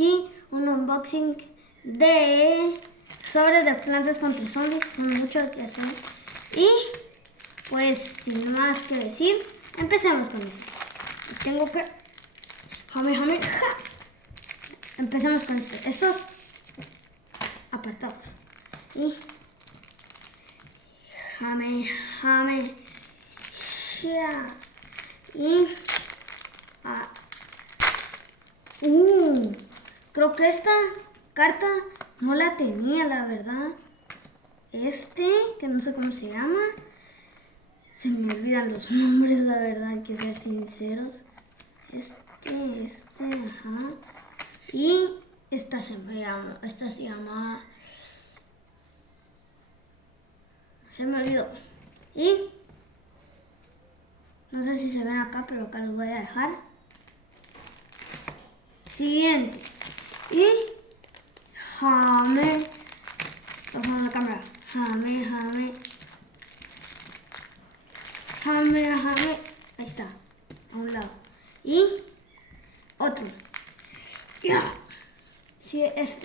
aquí un unboxing de sobres de plantas contra zombies. Son muchos que hacer. Y pues sin más que decir, empecemos con esto. Tengo que... Empecemos con estos apartados. Y... Y... creo que esta carta no la tenía, la verdad. Que no sé cómo se llama. Se me olvidan los nombres, la verdad, hay que ser sinceros. Ajá. Y esta se llama... Se me olvidó. Y... no sé si se ven acá, pero acá los voy a dejar. Siguiente. Y... Jame. Vamos a la cámara. Jame. Ahí está. A un lado. Y... otro. Ya. Sí,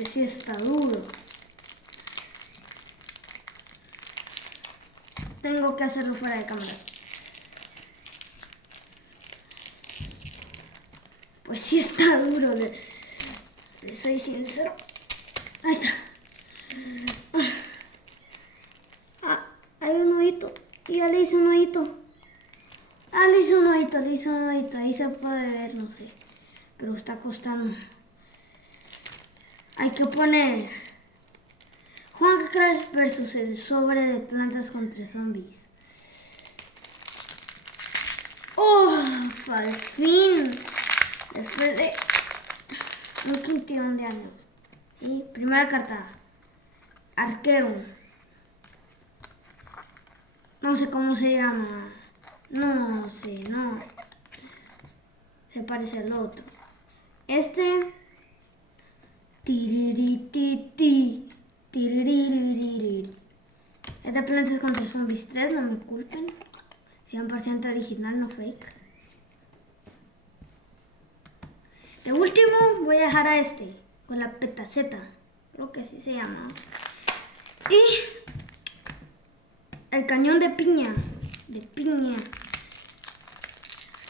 sí está duro. Tengo que hacerlo fuera de cámara. Pues sí está duro. Le soy sincero. Ahí está. Hay un hoyito. Y ya le hice un hoyito. Le hice un hoyito. Ahí se puede ver, no sé. Pero está costando. Hay que poner Juan Crash versus el sobre de plantas contra zombies. ¡Oh! Al fin. Después de un quintilón de años. Y primera carta. Arquero. No sé cómo se llama. No sé. Se parece al otro. Tirirititi. Es de Plantas contra Zombies 3, no me culpen. 100% original, no fake. De último voy a dejar a con la petaceta. Creo que así se llama. Y el cañón de piña.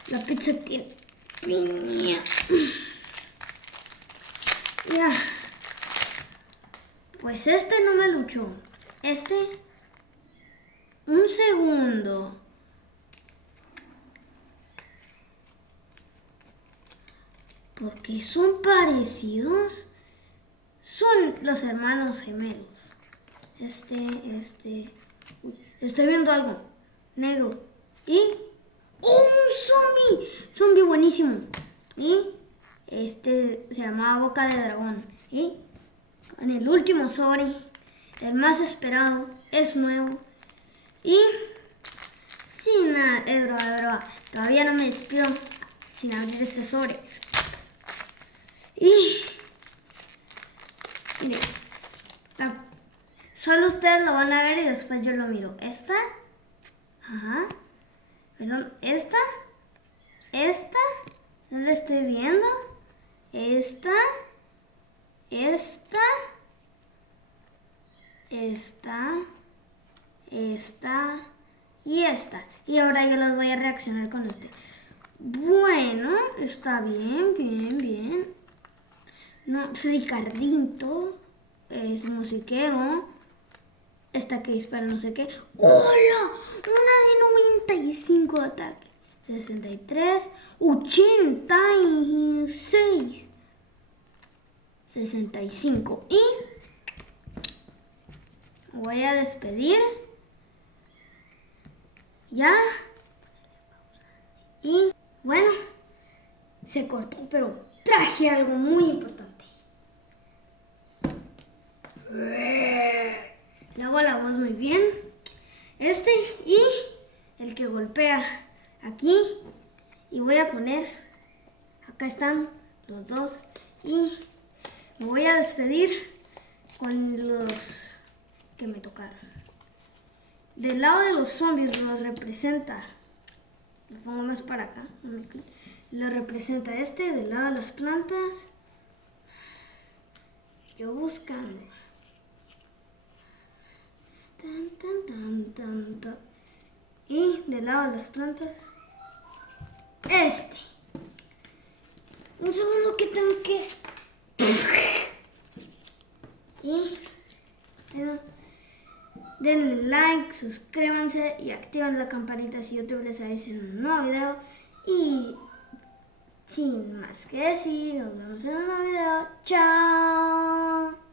La pizza tiene piña. Ya. Pues no me luchó. Un segundo. Porque son parecidos. Son los hermanos gemelos. Estoy viendo algo negro. Y... ¡oh, un zombie! Zombie buenísimo. Y se llamaba Boca de Dragón. Y con el último sobre, el más esperado, es nuevo. Y sin nada, es broma. Todavía no me despido sin abrir este sobre. Y mire, solo ustedes lo van a ver y después yo lo miro. Ajá. Perdón, esta. No la estoy viendo. Esta. Y esta. Y ahora yo los voy a reaccionar con usted. Bueno, está bien. No, es Ricardito. Es musiquero. Esta que dispara no sé qué. ¡Hola! Una de 95 de ataque. 63. 86. 65. Y voy a despedir. Ya. Y bueno, se cortó, pero traje algo muy importante. Le hago la voz muy bien. Y el que golpea aquí. Y voy a poner, acá están los dos. Y me voy a despedir con los que me tocaron. Del lado de los zombies los representa, lo pongo más para acá, lo representa del lado de las plantas, Yo buscando. Tan, tan, tan, tan, tan. Y del lado de las plantas, un segundo que tengo que... Y bueno, denle like, suscríbanse y activen la campanita si YouTube les avisa en un nuevo video. Y sin más que decir, nos vemos en un nuevo video. ¡Chao!